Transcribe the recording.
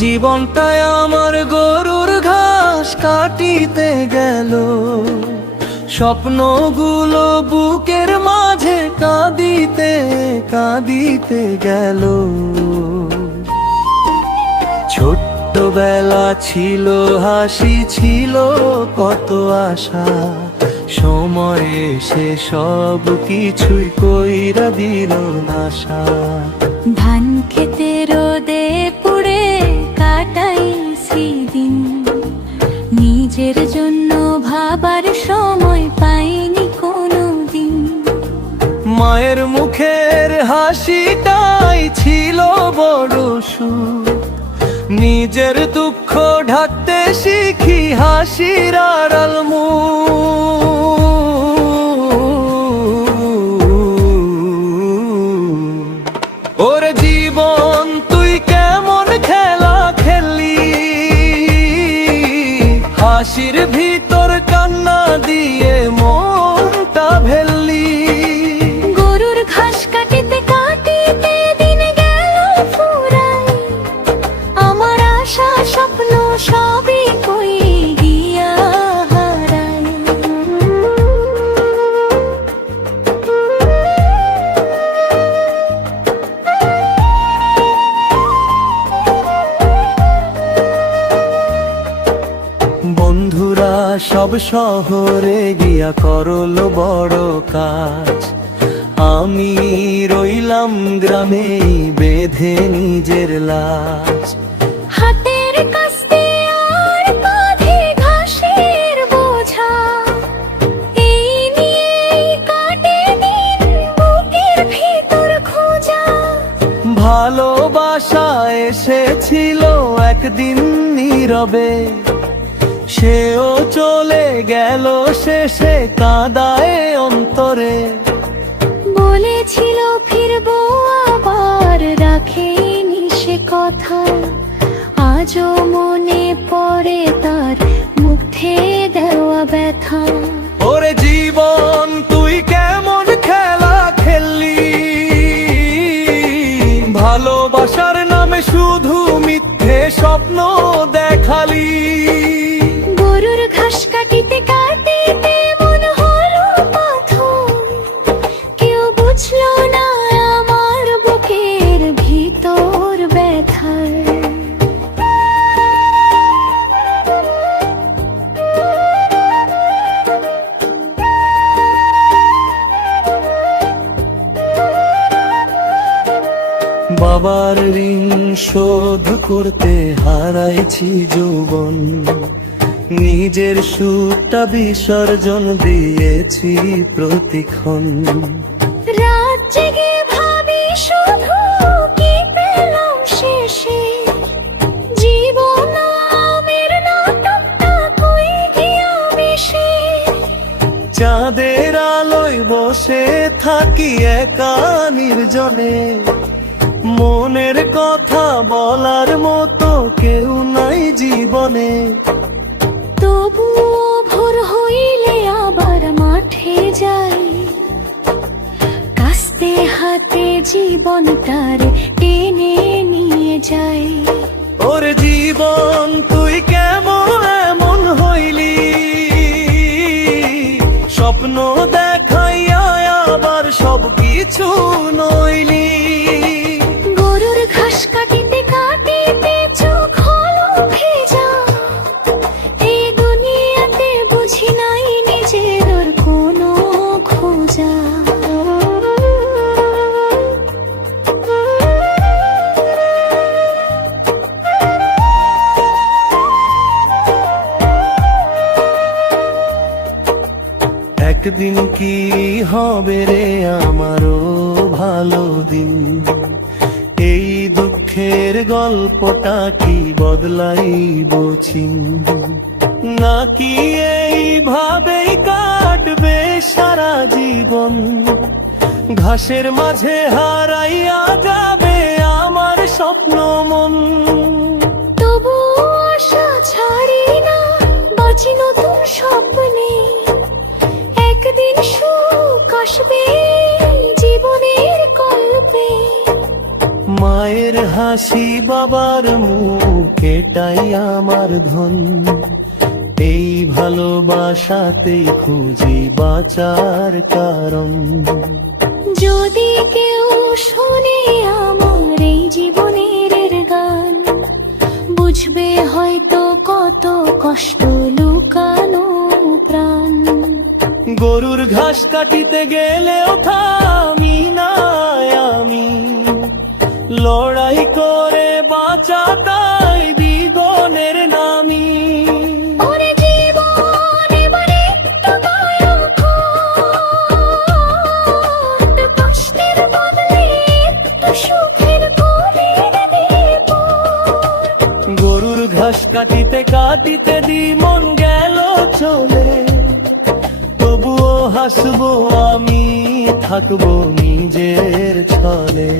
জীবনটায় আমার গরুর ঘাস কাটিতে গেল, স্বপ্নগুলো বুকের মাঝে কাঁদিতে কাঁদিতে গেল। ছোট্টবেলা ছিল হাসি, ছিল কত আশা, সময় এসে সব কিছুই কইরা দিল নাশা। ধান খেতে রোদে পুড়ে কাটাইছি দিন, নিজের জন্য ভাবার সময় পাইনি কোনো দিন। মায়ের মুখের হাসিটাই ছিল বড় সুখ, নিজের দুঃখ ঢাকতে শিখি হাসির আড়াল মুখ। ওরে জীবন তুই কেমন খেলা খেললি, হাসির ভিতর কান্না দিয়ে মনটা ভেললি। গরুর ঘাস কাটিতে কাটিতে দিন গেল ফুরাই, আমার আশা স্বপ্ন সবই কই গিয়া হারাই। বন্ধুরা সব শহরে গিয়া করলো বড় কাজ, আমি রইলাম গ্রামে বেঁধে নিজের লাজ। হাতের কাস্তে আর কাঁধে ঘাসের বোঝা, এই নিয়েই কাটে দিন বুকের ভিতর খোঁজা। ভালোবাসা এসেছিল একদিন নীরবে, সেও চলে গেল শেষে কাঁদায় অন্তরে। বলেছিল ফিরবো আবার, রাখেনি সে কথা, আজও মনে পড়ে তার মুখে দেওয়া ব্যথা। ওরে জীবন তুই কেমন খেলা খেললি, ভালোবাসার নামে শুধু মিথ্যে স্বপ্ন দেখালি। গরুর ঘাস কাটিতে কাটিতে মন হলো পাথর, কেউ বুঝলো না আমার বুকের ভিতর ব্যথা। বাবার ঋণ শোধ করতে হারাইছি যৌবন, নিজের সুখটা বিসর্জন দিয়েছি প্রতিক্ষণ। রাত জেগে ভাবি শুধু কি পেলাম শেষে, জীবন আমের নাটকটা কই গিয়া মিশে। চাঁদের আলোয় বসে থাকি একা নির্জনে, মনের কথা বলার মতো কেউ নাই জীবনে। তবুও ভোর হইলে আবার মাঠে যাই, কাস্তে হাতে জীবনটার টেনে নিয়ে যাই। ওর জীবন তুই কেমন এমন হইলি, স্বপ্ন দেখাইয়া আবার সব কিছু নইলি। গরুর ঘাস কাটিতে কাটিতে চোখ হলো ভেজা, এই দুনিয়াতে বুঝি নাই নিজের ওর কোনো খোঁজা। একদিন কি হবে রে আমারও ভালো দিন, এই দুঃখের গল্পটা কি বদলাইব চিহ্ন, নাকি এইভাবেই কাটবে সারা জীবন। ঘাসের মাঝে হারাইয়া যাবে আমার স্বপ্ন মন। তবু আশা ছাড়ি না, বাঁচি নতুন স্বপ্নে, একদিন সুখ আসবে জীবনের গল্পে। মায়ের হাসি বাবার মুখ এটাই আমার ধন, এই ভালোবাসাতেই খুঁজি বাঁচার কারণ। যদি কেউ শোনে আমার এই জীবনের গান, বুঝবে হয়তো কত কষ্ট লুকানো প্রাণ। গরুর ঘাস কাটিতে গেলেও থামি না আমি, লড়াই করে বাঁচা তাই দ্বিগুণের নামি। ওরে জীবন এবার একটু দয়া কর, কষ্টের বদলে একটু সুখের করিয়ে দে পর। গরুর ঘাস কাটিতে কাটিতে মন গেল চলে, তবুও হাসবো আমি, থাকবো নিজের ছলে।